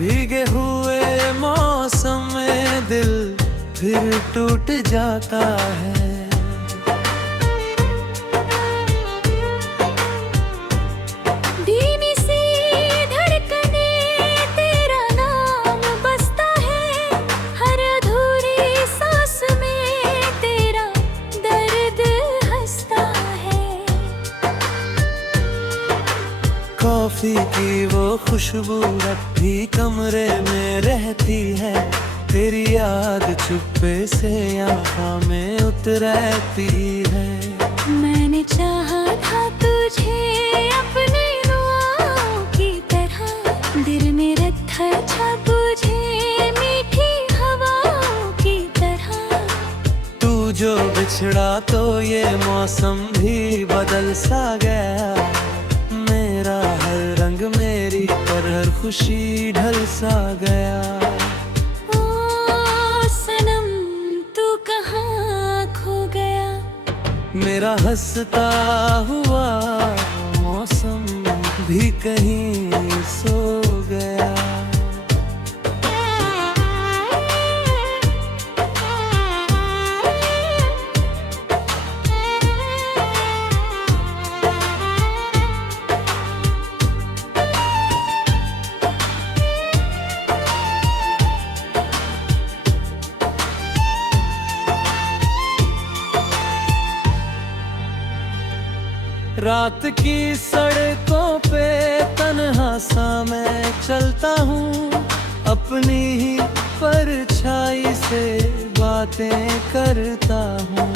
भीगे हुए मौसम में दिल फिर टूट जाता है। धीमी सी धड़कने तेरा नाम बसता है, हर अधूरी सांस में तेरा दर्द हंसता है। कॉफी की वो खुशबू अब भी कमरे में रहती है, तेरी याद चुप्पे से आँखों में उतरती है। मैंने चाहा था तुझे अपनी दुआओं की तरह, दिल में रखा था तुझे मीठी हवाओं की तरह। तू जो बिछड़ा तो ये मौसम भी बदल सा गया, मेरा हर रंग मेरी पर हर खुशी ढल सा गया। मेरा हंसता हुआ मौसम भी कहीं सो गया। रात की सड़कों पे तन्हा सा मैं चलता हूँ, अपनी ही परछाई से बातें करता हूँ।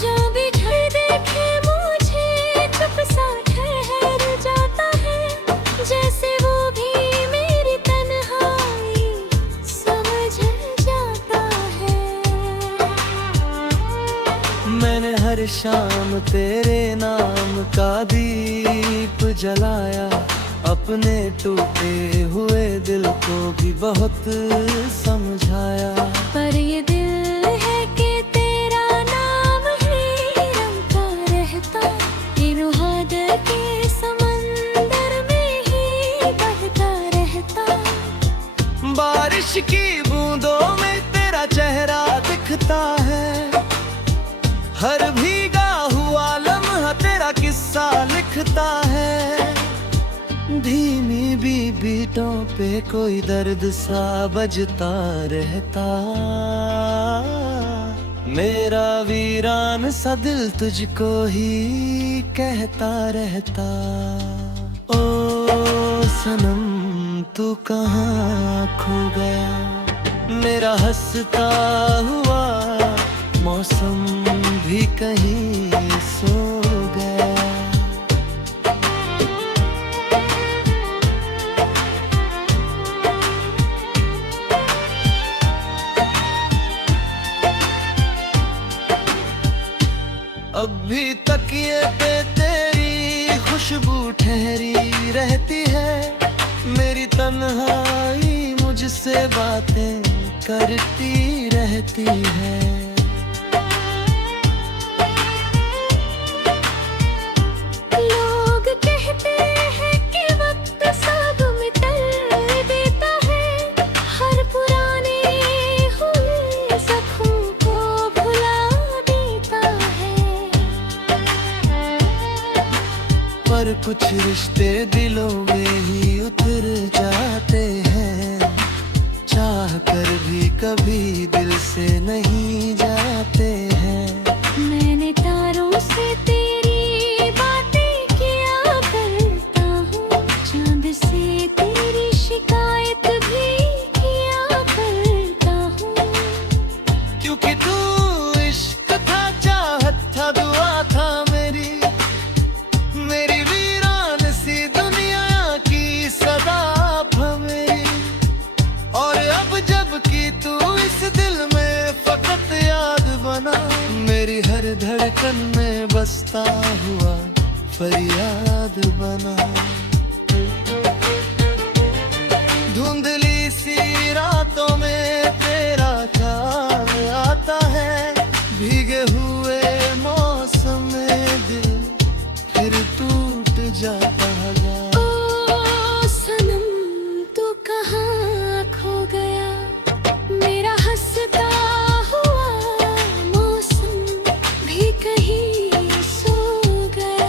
जो भी देखे मुझे चुप सा ठहर जाता है, जैसे वो भी मेरी तन्हाई समझ जाता है। मैंने हर शाम तेरे नाम का दीप जलाया, अपने टूटे हुए दिल को भी बहुत समझाया। पर ये दिल है कि तेरा नाम ही रंगता रहता, इरुहाद के समंदर में ही बहता रहता। बारिश की बूंदों में तेरा चेहरा दिखता है, हर भीगा हुआ लम्हा तेरा किस्सा लिखता है। धीमी बीटों पे कोई दर्द सा बजता रहता, मेरा वीरान सा दिल तुझको ही कहता रहता। ओ सनम तू कहाँ खो गया, मेरा हंसता हुआ मौसम भी कहीं सो गया। अब भी तकिए पे तेरी खुशबू ठहरी रहती है, मेरी तन्हाई मुझसे बातें करती रहती है। लोग कहते हैं कि वक्त सब मिटा देता है, हर पुराने हुए जख्म को भुला देता है। पर कुछ रिश्ते दिलों में ही उतर जाते हैं, चाह कर भी कभी दिल से नहीं जाते हैं। मैंने तारों से तेरी बातें किया करता हूँ, चांद से तेरी शिकायत भी किया करता हूँ। क्योंकि तू इश्क था, चाहत था, दुआ था मेरी वीरान सी दुनिया की सदा मेरी। और अब जब की तू इस दिल में फकत याद बना, मेरी हर धड़कन में बसता हुआ फरियाद बना। धुंधली सी रातों में तेरा ख्याल आता है, भीगे हुए मौसम में दिल फिर फिर टूट जाता है। ओ सनम तू कहाँ खो गया, मेरा हंसता हुआ मौसम भी कहीं सो गया।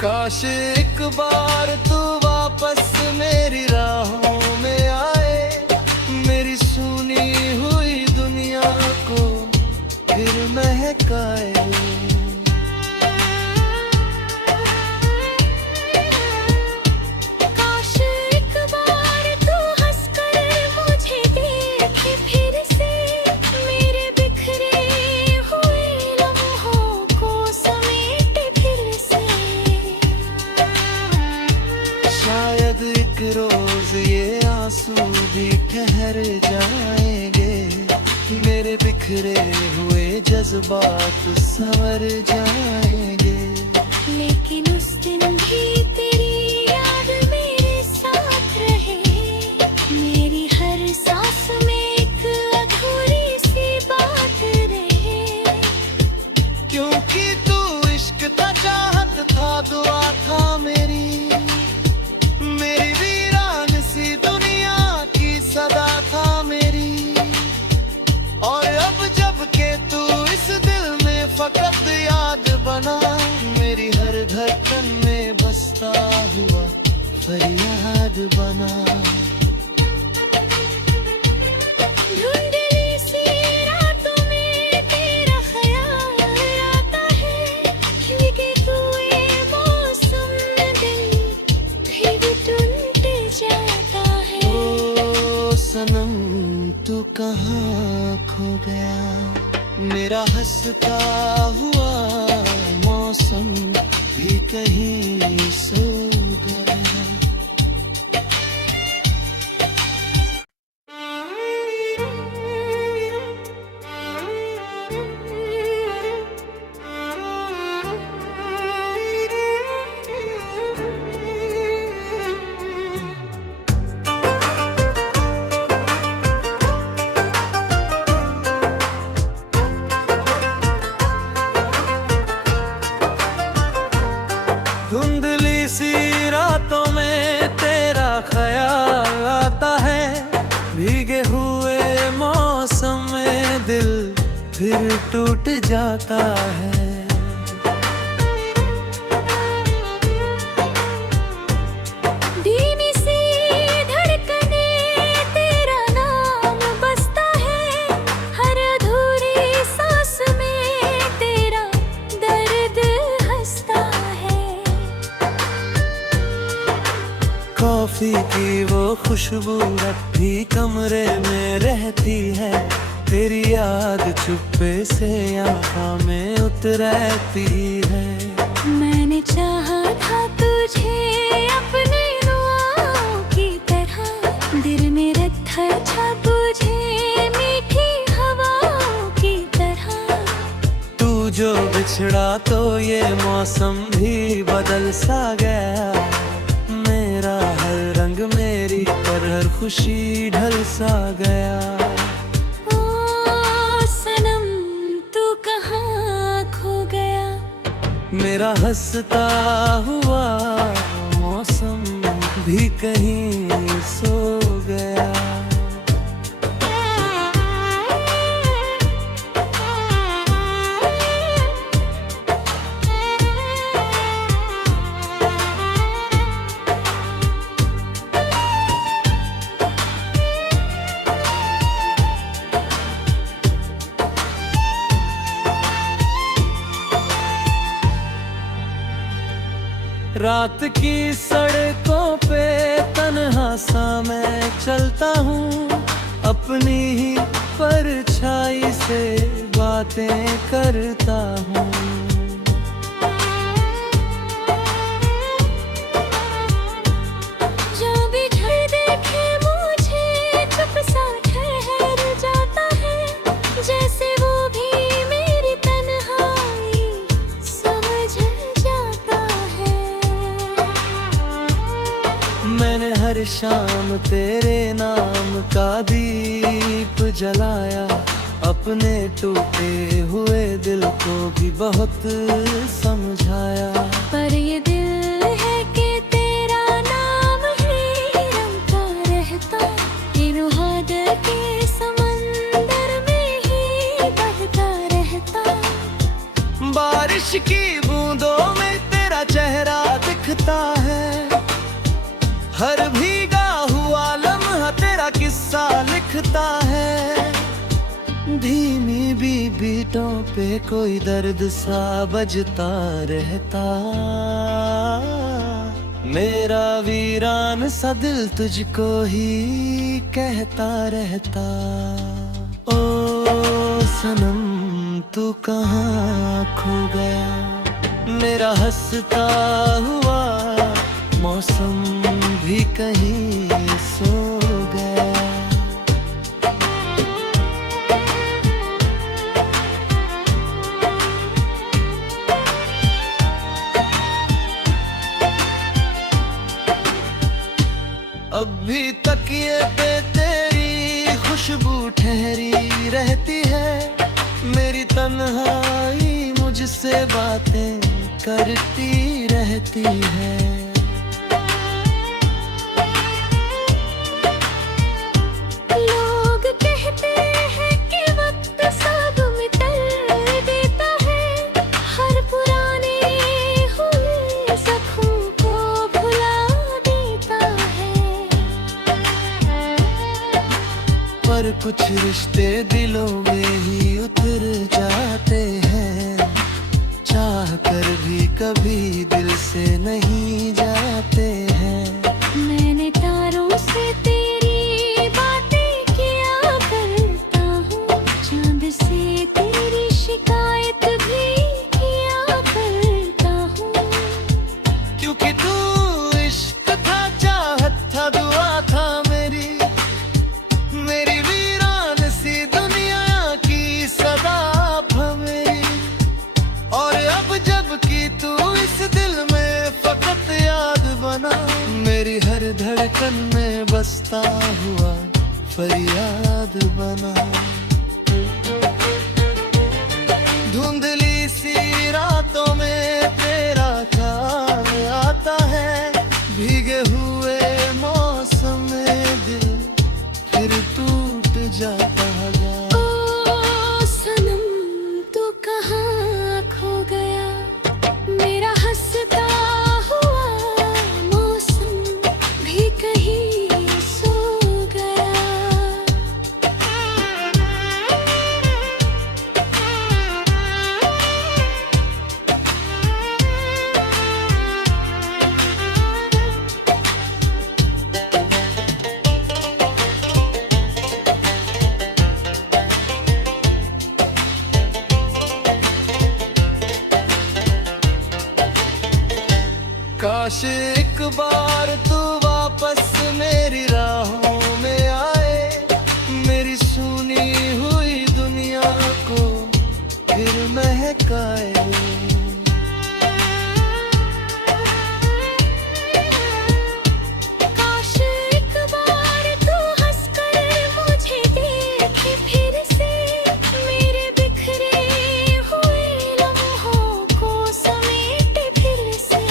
काश एक बार तू वापस मेरी राहों में आए, मेरी सुनी हुई दुनिया को फिर महकाए। काश एक बार तू हंसकर मुझे देखे फिर से, मेरे बिखरे हुए लम्हों को समेटे फिर से। शायद एक रोज ये आंसू भी ठहर जाएंगे, मेरे बिखरे हुए जज्बात संवर जाएंगे। लेकिन उस दिन भी तेरी याद मेरे साथ रहे, मेरी हर सांस में एक अधूरी सी बात रहे। क्योंकि तू इश्क था, चाहत था, दुआ था मेरी वीरान सी दुनिया की सदा था मेरी। और अब जब के तू इस दिल में फकत याद बना, मेरी हर धड़कन में बसता हुआ फरियाद बना। धुंधली सी रातों में तेरा ख्याल आता है, भीगे हुए मौसम दिल फिर टूट जाता है। ओ सनम तू कहाँ खो गया, मेरा हंसता हुआ मौसम भी कहीं सो गया। धुंधली सी रातों में तेरा ख्याल आता है, भीगे हुए मौसम में दिल फिर टूट जाता है। धीमी सी धड़कने तेरा नाम बसता है, हर अधूरी सांस में तेरा दर्द हंसता है। कॉफी की वो खुशबू अब भी कमरे में रहती है, तेरी याद चुप्पे से आँखों में उतरती है। मैंने चाहा था तुझे अपनी दुआओं की तरह, दिल में रखा था तुझे मीठी हवाओं की तरह। तू जो बिछड़ा तो ये मौसम भी बदल सा गया, मेरा हर रंग मेरी पर हर खुशी ढल सा गया। ओ सनम तू कहाँ खो गया, मेरा हंसता हुआ मौसम भी कहीं सो गया। रात की सड़कों पे तन्हा सा मैं चलता हूँ, अपनी ही परछाई से बातें करता हूँ। जो भी घर देखे मुझे तेरे नाम का दीप जलाया, अपने टूटे हुए दिल को भी बहुत समझाया। पर ये दिल है कि तेरा नाम ही रमता रहता, इरुहद के समंदर में ही बहता रहता। बारिश की बूंदों में तेरा चेहरा दिखता है, हर भीगा हुआ लम्हा तेरा किस्सा लिखता है। धीमी बीटों पे कोई दर्द सा बजता रहता, मेरा वीरान सा दिल तुझको ही कहता रहता। ओ सनम तू कहाँ खो गया, मेरा हंसता हुआ मौसम भी कहीं सो गया। अब भी तकिए पे तेरी खुशबू ठहरी रहती है, मेरी तन्हाई मुझसे बातें करती रहती है। लोग कहते हैं कि वक्त सब मिटा देता है, हर पुराने हुए जख्म को भुला देता है। पर कुछ रिश्ते दिलों में ही उतर जाते हैं, चाह कर भी कभी दिल से नहीं जाते हैं। मैंने तारों से तेरी बातें किया करता हूँ, चांद से तेरी शिकायत भी किया करता हूँ। क्योंकि तू इश्क था, चाहत था, दुआ था मेरी वीरान सी दुनिया की सदा मेरी। और अब जब की तू इस दिल में फकत याद बना, मेरी हर धड़कन में बसता हुआ फरियाद बना। धुंधली सी रातों में तेरा ख्याल आता है, भीगे हुए मौसम में दिल फिर टूट जाता है। ओ सनम तू कहाँ खो गया, मेरा हंसता हुआ मौसम भी कहीं सो गया। काश एक बार तू वापस मेरी राहों में आए, मेरी सुनी हुई दुनिया को फिर महकाए। काश एक बार तू हंसकर मुझे देखे फिर से, मेरे बिखरे हुए लम्हों को समेटे फिर से।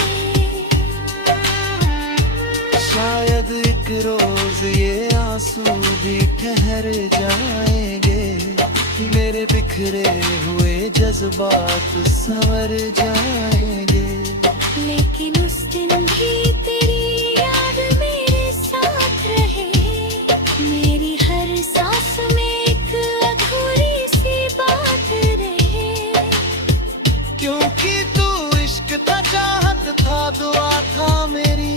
शायद एक रोज ये आंसू भी ठहर जाएंगे, मेरे बिखरे हुए जज्बात संवर जाएंगे। लेकिन उस दिन भी तेरी याद मेरे साथ रहे, मेरी हर सांस में एक अधूरी सी बात रहे। क्योंकि तू इश्क था, चाहत था, दुआ था मेरी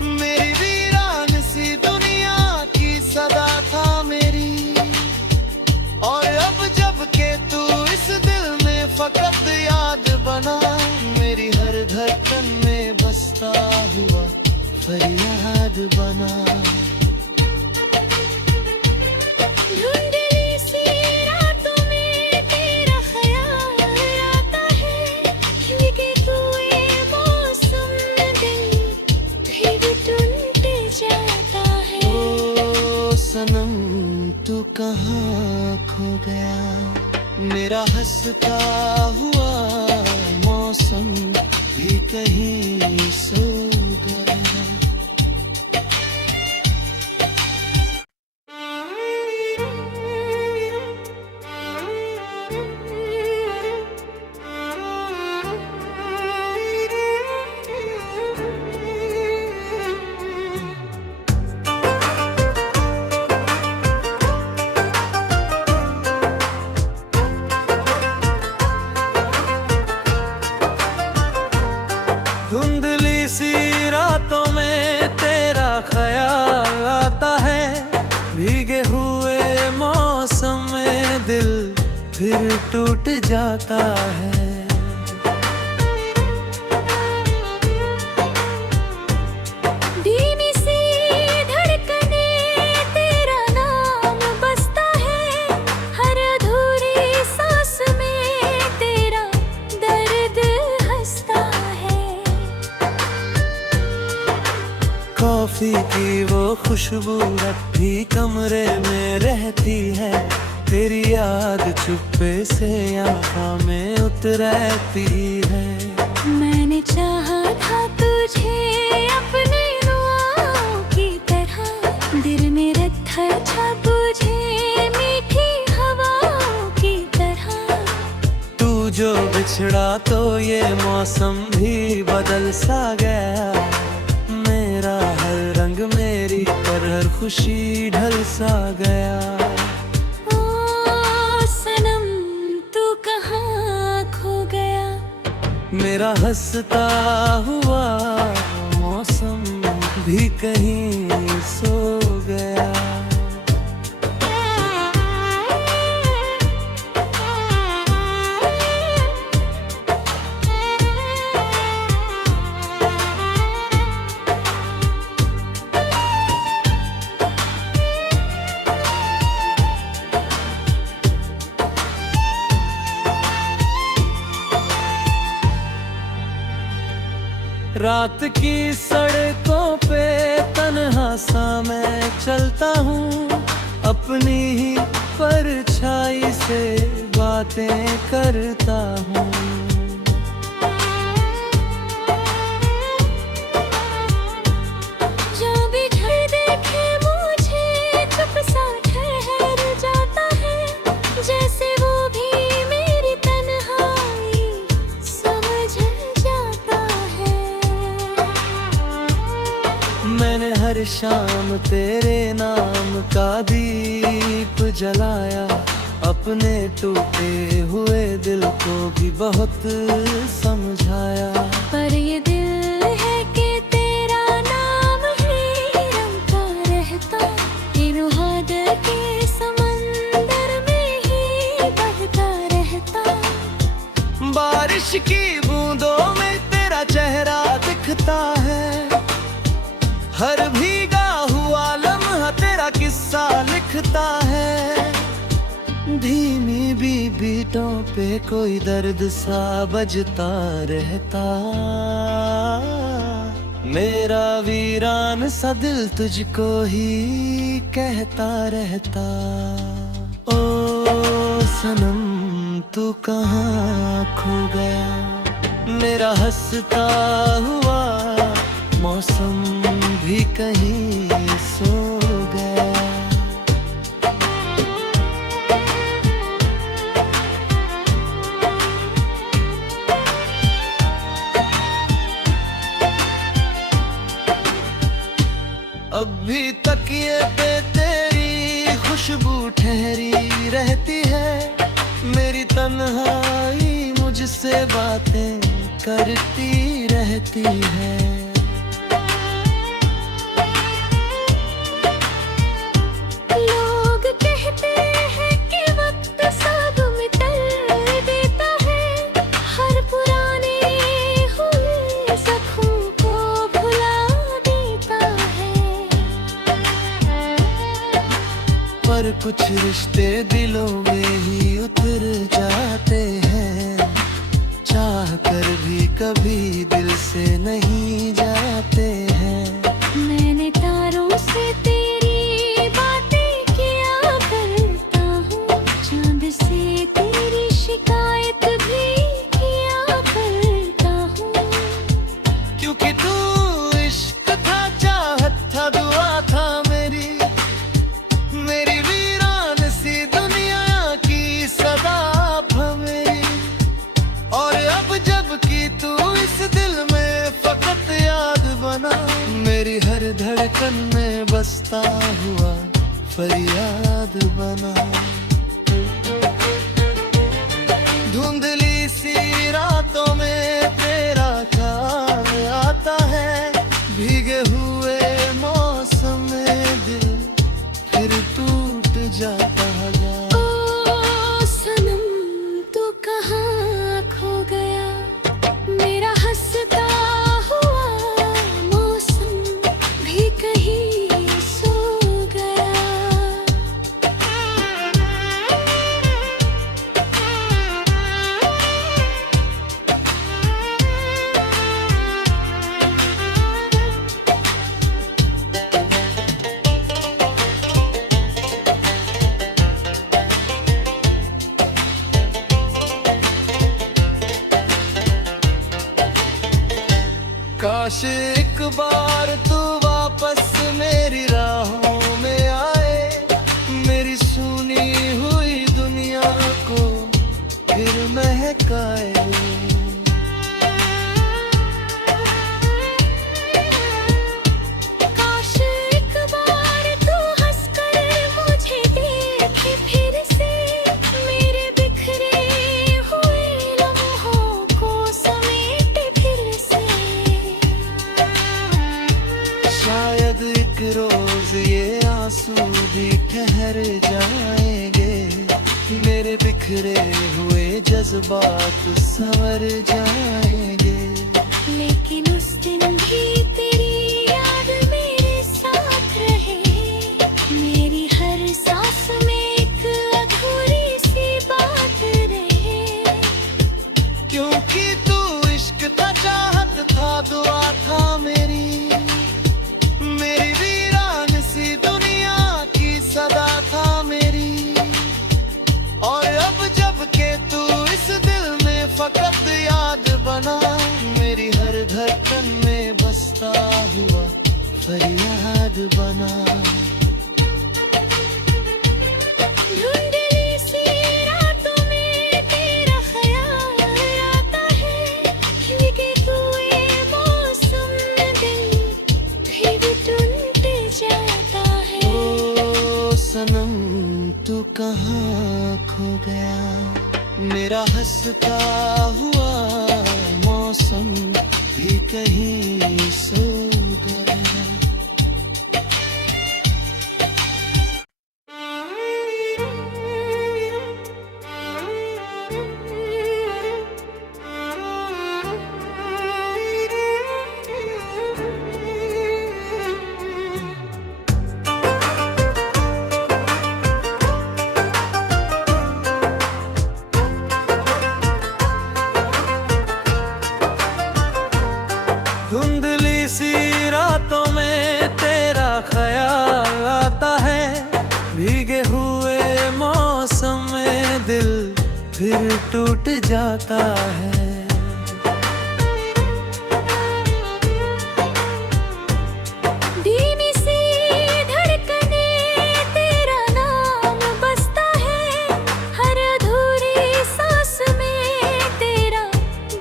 वीरान सी दुनिया की सदा था मेरी। और अब जब के तू इस दिल में फकत याद बना, मेरी हर धड़कन में बसता हुआ फरियाद बना। धुंधली सी रातों में तेरा ख्याल आता है, भीगे हुए मौसम दिल फिर टूट जाता सनम तू कहाँ खो गया, मेरा हंसता हुआ मौसम भी कहीं सो गया। धुंधली सी रातों में तेरा ख्याल आता है, भीगे हुए मौसम में दिल फिर टूट जाता है। धीमी सी धड़कने तेरा नाम बसता है, हर अधूरी सांस में तेरा दर्द हंसता है। कॉफी की वो खुशबू अब भी कमरे में रहती है, तेरी याद चुप्पे से आँखों में उतरती है। मैंने चाहा था तुझे अपनी दुआओं की तरह, दिल में रखा था तुझे मीठी हवाओं की तरह। तू जो बिछड़ा तो ये मौसम भी बदल सा गया, मेरा हर रंग मेरी पर हर खुशी ढल सा गया। ओ सनम तू कहाँ खो गया, मेरा हंसता हुआ मौसम भी कहीं सो गया। रात की सड़कों पे तन्हा सा मैं चलता हूँ, अपनी ही परछाई से बातें करता हूँ। जो भी घर देखे मुझे चुप सा ठहर जाता है, जैसे वो भी मेरी तन्हाई समझ जाता है। मैंने हर शाम तेरे नाम का दीप जलाया, अपने टूटे हुए दिल को भी बहुत समझाया। पर ये दिल है कि तेरा नाम ही रंगता रहता, इन हद के समंदर में ही बहता रहता। बारिश की बूंदों में तेरा चेहरा दिखता है, हर भीगा हुआ लम्हा तेरा किस्सा लिखता है। धीमी बीटों पे कोई दर्द सा बजता रहता, मेरा वीरान सा दिल तुझको ही कहता रहता। ओ सनम तू कहाँ खो गया, मेरा हंसता हुआ मौसम भी कहीं सो गया। अब भी तकिए पे तेरी खुशबू ठहरी रहती है, मेरी तन्हाई मुझसे बातें करती रहती है। लोग कहते हैं कि वक्त सब मिटा देता है, हर पुराने हुए जख्म को भुला देता है। पर कुछ रिश्ते दिलों में ही उतर जाते हैं, चाह कर भी कभी दिल से नहीं जाते हैं। मैंने तारों से तेरी बातें धड़कन में बसता हुआ फरियाद बना। धुंधली सी रातों में तेरा ख्याल आता है, भीगे हुए मौसम में दिल फिर टूट जाता है। ओ सनम तू कहाँ खो गया, मेरा हंसता हुआ मौसम भी कहीं सो गया। काश एक बार तू वापस मेरी राहों में आए, मेरी सुनी हुई दुनिया को फिर महकाए। काश एक बार तू हंसकर मुझे देखे फिर से, मेरे बिखरे हुए लम्हों को समेटे फिर से। शायद एक रोज ये आंसू भी ठहर जाएंगे, मेरे बिखरे हुए जज्बात संवर जाएंगे। लेकिन उस दिन भी तेरी याद मेरे साथ रहे, मेरी हर सांस में एक अधूरी सी बात रहे। क्योंकि तू इश्क था, चाहत था, दुआ था मेरी वीरान सी दुनिया की सदा था मेरी। और अब जब के तू इस दिल में फकत याद बना, मेरी हर धड़कन में बसता हुआ फरियाद बना। धुंधली सी रातों में तेरा ख्याल आता है, भीगे हुए मौसम में दिल फिर टूट जाता है। ओ सनम तू कहाँ खो गया, मेरा हंसता हुआ मौसम भी कहीं सो गया। धुंधली सी रातों में तेरा ख्याल आता है, भीगे हुए मौसम में दिल फिर टूट जाता है। धीमी सी धड़कने तेरा नाम बसता है, हर अधूरी सांस में तेरा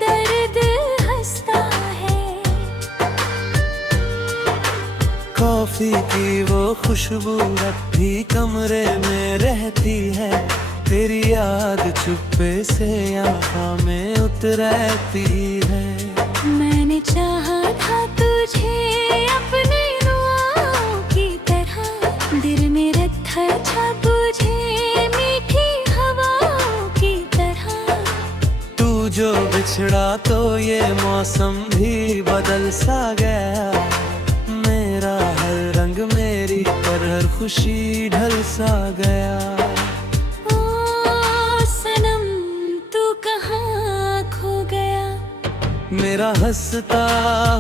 दर्द हंसता है। कॉफी की वो खुशबू अब भी कमरे में रहती है, तेरी याद चुप्पे से आँखों में उतरती है। मैंने चाहा था तुझे अपनी दुआओं की तरह, दिल में रखा था तुझे मीठी हवाओं की तरह। तू जो बिछड़ा तो ये मौसम भी बदल सा गया, मेरा हर रंग मेरी पर हर खुशी ढल सा गया। ओ सनम तू कहाँ खो गया, मेरा हंसता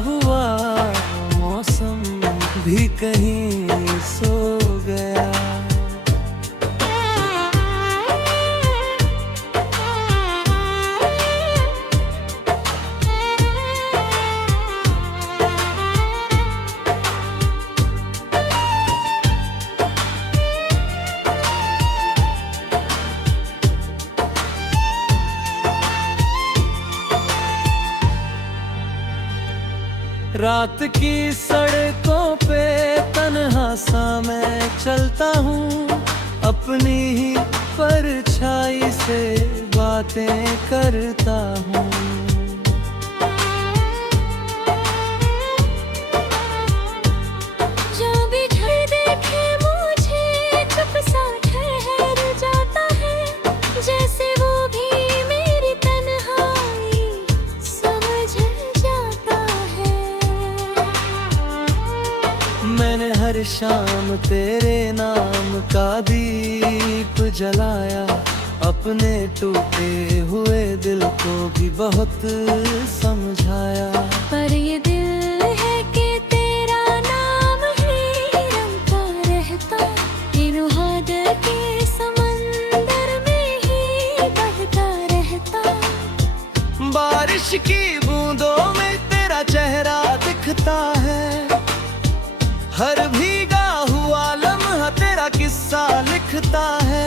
हुआ मौसम भी कहीं सो गया। रात की सड़कों पे सा मैं चलता हूँ, अपनी ही परछाई से बातें करता हूँ। जो भी घर देखे मुझे चुप सा ठहर जाता है, जैसे वो भी मेरी तन्हाई समझ जाता है। मैंने हर शाम तेरे नाम का दीप जलाया, अपने टूटे हुए दिल को भी बहुत समझाया। पर ये दिल है कि तेरा नाम ही रमता रहता, इरुहाद के समंदर में ही बहता रहता। बारिश की बूंदों में तेरा चेहरा दिखता है, हर भीगा हुआ लम्हा तेरा किस्सा लिखता है।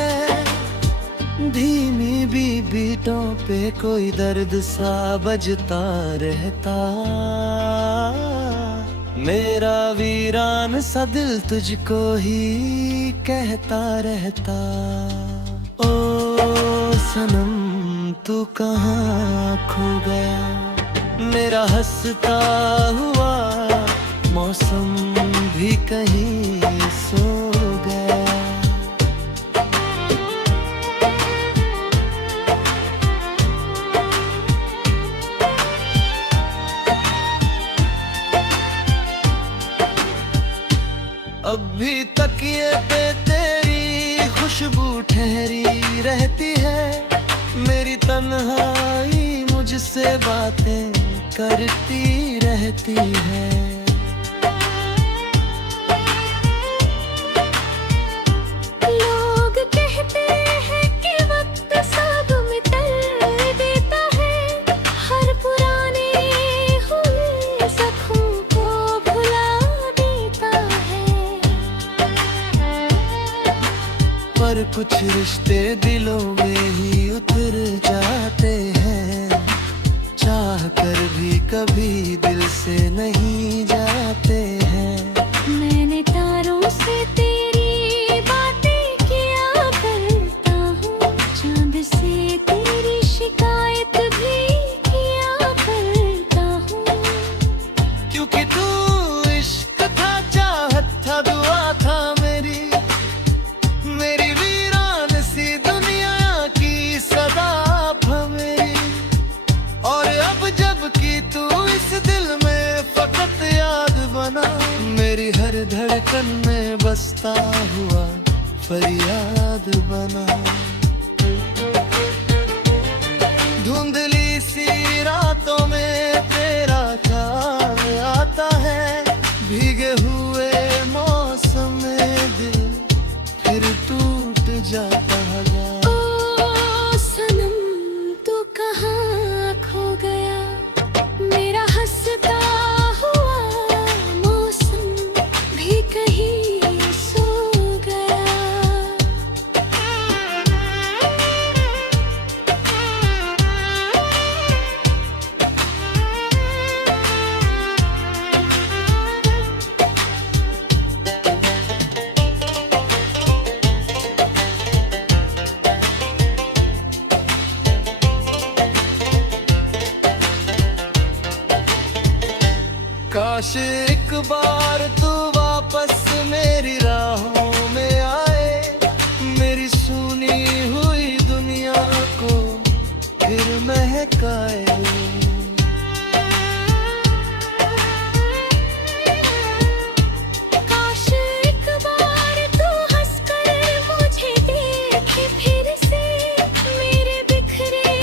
धीमी बीटों पे कोई दर्द सा बजता रहता, मेरा वीरान सा दिल तुझको ही कहता रहता। ओ सनम तू कहाँ खो गया, मेरा हंसता हुआ मौसम भी कहीं सो गया। अब भी तकिए पे तेरी खुशबू ठहरी रहती है, मेरी तन्हाई मुझसे बातें करती रहती है। लोग कहते हैं कि वक्त सब मिटा देता है, हर पुराने हुए जख्म को भुला देता है। पर कुछ रिश्ते दिलों में ही उतर जाते हैं, चाह कर भी कभी दिल से नहीं जाते हैं। मैंने तारों से तेरी बातें किया करता हूँ, चांद से तेरी शिकायत भी किया करता हूँ। क्योंकि तू इश्क था, चाहत था, दुआ था मेरी वीरान सी दुनिया की सदा मेरी। और अब जब की तू इस दिल में फकत याद बना, मेरी हर धड़कन में बसता हुआ फरियाद बना। धुंधली सी रातों में तेरा ख्याल आता है, भीगे हुए मौसम में दिल फिर टूट जाता है। ओ सनम तू कहाँ खो गया, मेरा हंसता हुआ मौसम भी कहीं सो गया। काश एक बार तू वापस मेरी राहों में आए, मेरी सुनी हुई दुनिया को फिर महकाए। काश एक बार तू हंसकर मुझे देखे फिर से, मेरे बिखरे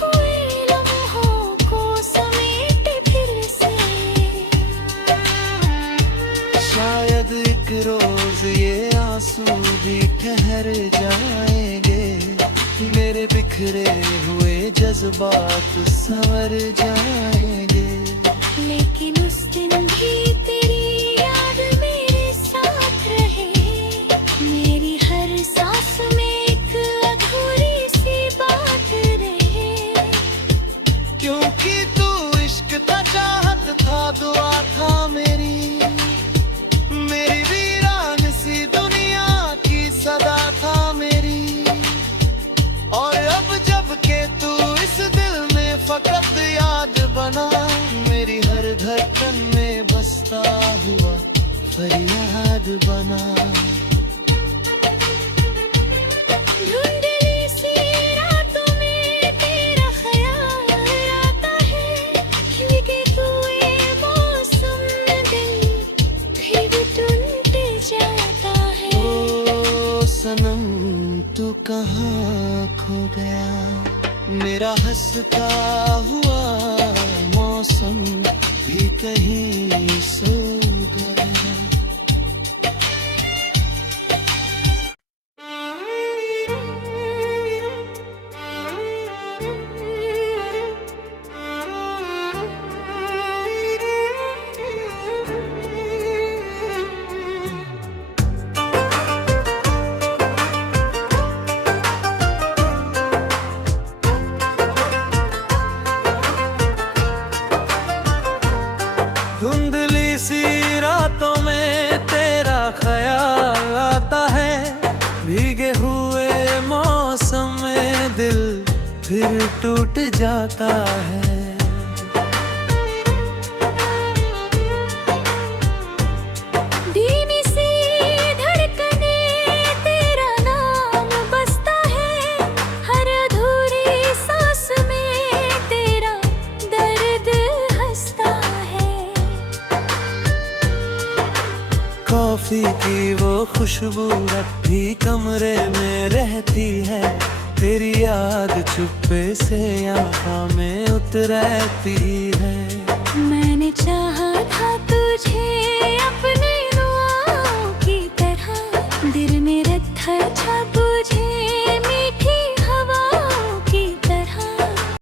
हुए लम्हों को समेटे फिर से। शायद एक रोज ये आंसू भी ठहर जाएंगे, मेरे बिखरे हुए जज्बात संवर जाएंगे। लेकिन उस दिन भी तेरी याद मेरे साथ रहे, मेरी हर सांस में एक अधूरी सी बात रहे। क्योंकि तू इश्क था, चाहत था, दुआ था मेरी वीरान फरियाद बना। धुंधली सी रातों में तेरा ख्याल आता है, भीगे हुए मौसम दिल फिर टूट जाता है। ओ सनम तू कहाँ खो गया, मेरा हंसता हुआ मौसम भी कहीं सो गया। धुंधली सी रातों में तेरा ख्याल आता है, भीगे हुए मौसम में दिल फिर टूट जाता है। धीमी सी धड़कने तेरा नाम बसता है, हर अधूरी सांस में तेरा दर्द हंसता है। कॉफी की वो खुशबू अब भी कमरे में रहती है, तेरी याद चुप्पे से आँखों में उतरती है। मैंने चाहा था तुझे अपनी दुआओं की तरह, दिल में रखा था तुझे